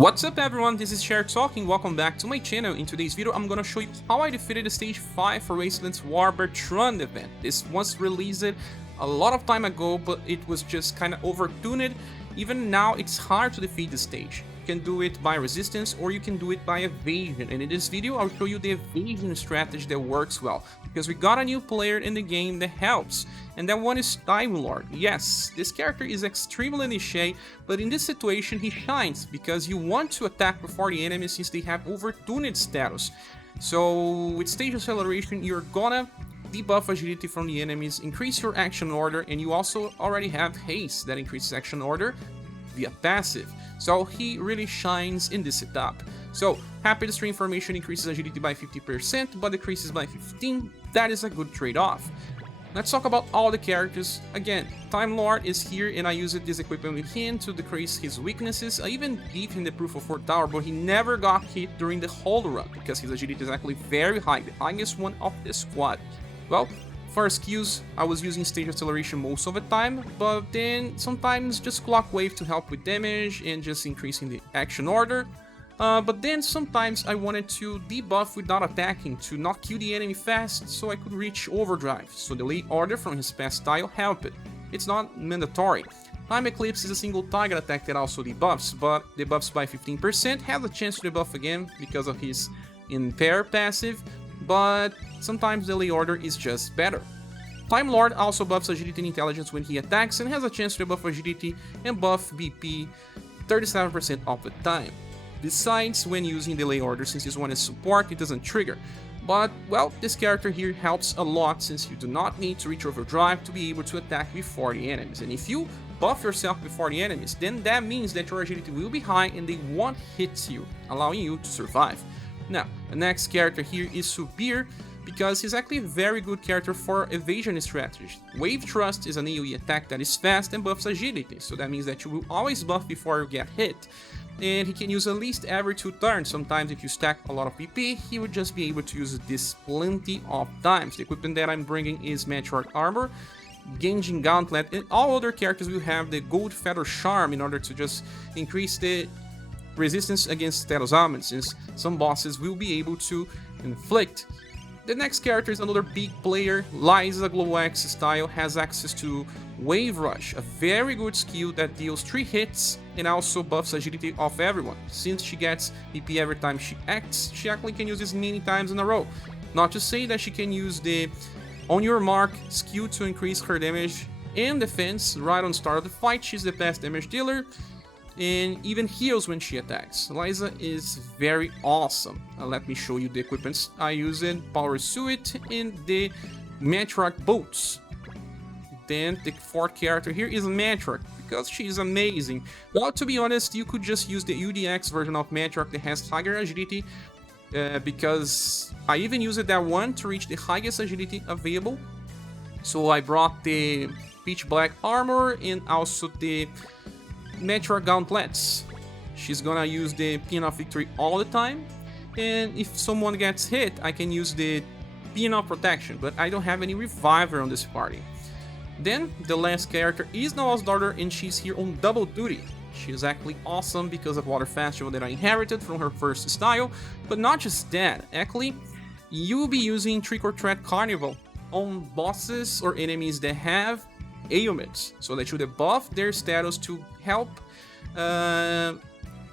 What's up everyone, this is ScherBR talking, welcome back to my channel. In today's video I'm gonna show you how I defeated the stage 5 for Wastelands War Bertrand event. This was released a lot of time ago, but it was just kinda overtuned. Even now it's hard to defeat the stage. You can do it by resistance or you can do it by evasion, and in this video I'll show you the evasion strategy that works well, because we got a new player in the game that helps, and that one is Time Lord. Yes, this character is extremely niche, but in this situation he shines, because you want to attack before the enemy since they have overtuned status. So with stage acceleration you're gonna debuff agility from the enemies, increase your action order, and you also already have haste that increases action order via passive. So he really shines in this setup. So Happiness Transformation increases agility by 50% but decreases by 15%. That is a good trade-off. Let's talk about all the characters. Again, Time Lord is here and I used this equipment with him to decrease his weaknesses. I even gave him the Proof of 4 Tower, but he never got hit during the whole run because his agility is actually very high, the highest one of the squad. Well, for skills, I was using stage acceleration most of the time, but then sometimes just clock wave to help with damage and just increasing the action order. But then sometimes I wanted to debuff without attacking to not kill the enemy fast so I could reach overdrive, so the late order from his past style helped. It's not mandatory. Time Eclipse is a single target attack that also debuffs, but debuffs by 15%, has a chance to debuff again because of his impair passive, but sometimes the late order is just better. Time Lord also buffs agility and intelligence when he attacks and has a chance to buff agility and buff BP 37% of the time. Besides, when using delay order, since this one is support, it doesn't trigger. But, well, this character here helps a lot since you do not need to reach overdrive to be able to attack before the enemies. And if you buff yourself before the enemies, then that means that your agility will be high and they won't hit you, allowing you to survive. Now, the next character here is ScherBR, because he's actually a very good character for evasion strategy. Wave Thrust is an AoE attack that is fast and buffs agility, so that means that you will always buff before you get hit. And he can use at least every 2 turns. Sometimes if you stack a lot of PP, he would just be able to use this plenty of times. The equipment that I'm bringing is Meteor Armor, Genjin Gauntlet, and all other characters will have the Gold Feather Charm in order to just increase the resistance against status ailments, since some bosses will be able to inflict. The next character is another big player. Liza Glow X style has access to Wave Rush, a very good skill that deals 3 hits and also buffs agility of everyone. Since she gets BP every time she acts, she actually can use this many times in a row. Not to say that she can use the On Your Mark skill to increase her damage and defense right on start of the fight. She's the best damage dealer and even heals when she attacks. Liza is very awesome. Let me show you the equipments I use in Power Suit and the Matriarch Boots. Then the 4th character here is Matriarch, because she's amazing. Well, to be honest, you could just use the UDX version of Matriarch that has higher agility, because I even used that one to reach the highest agility available. So I brought the Pitch Black Armor and also the Meteor Gauntlets. She's gonna use the Pin of Victory all the time, and if someone gets hit, I can use the Pin of Protection, but I don't have any Reviver on this party. Then the last character is Noah's daughter, and she's here on double duty. She's actually awesome because of Water Festival that I inherited from her first style, but not just that. Actually, you'll be using Trick or Treat Carnival on bosses or enemies that have ailments, so that you debuff their status to help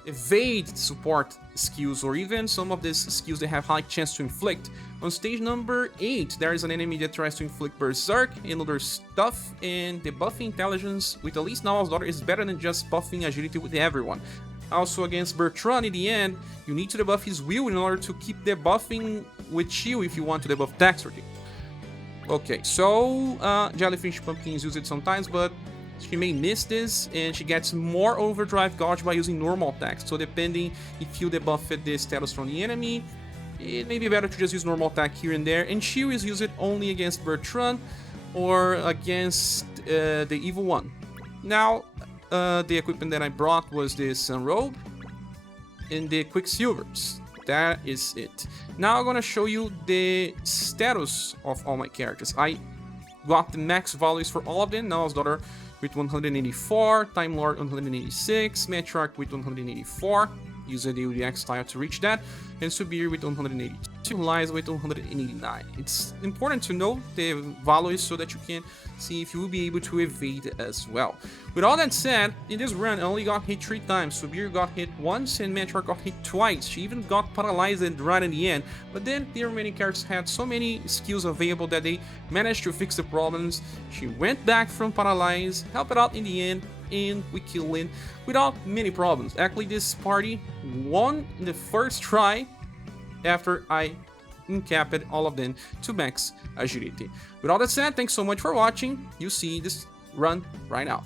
evade support skills, or even some of these skills that have high chance to inflict. On stage number 8, there is an enemy that tries to inflict Berserk and other stuff, and the buffing intelligence with at least Noah's daughter is better than just buffing agility with everyone. Also against Bertrand, in the end, you need to debuff his will in order to keep debuffing with you if you want to debuff Dexterity. Okay, so Jellyfish Pumpkin is used sometimes, but she may miss this, and she gets more overdrive gauge by using normal attacks. So depending if you debuffed the status from the enemy, it may be better to just use normal attack here and there. And she is used only against Bertrand or against the Evil One. Now, the equipment that I brought was the Sun Robe and the Quicksilvers. That is it. Now I'm gonna show you the status of all my characters. I got the max values for all of them. Noah's daughter with 184, Time Lord 186, Matriarch with 184, used the UDX tile to reach that, and ScherBR with 182, Lies with 189. It's important to know the values so that you can see if you will be able to evade as well. With all that said, in this run I only got hit 3 times, ScherBR got hit once and Meteor got hit twice. She even got paralyzed right in the end, but then the remaining characters had so many skills available that they managed to fix the problems. She went back from paralyzed, helped it out in the end, and we killed it without many problems. Actually, this party won in the first try after I uncapped all of them to max agility. With all that said, thanks so much for watching. You see this run right now.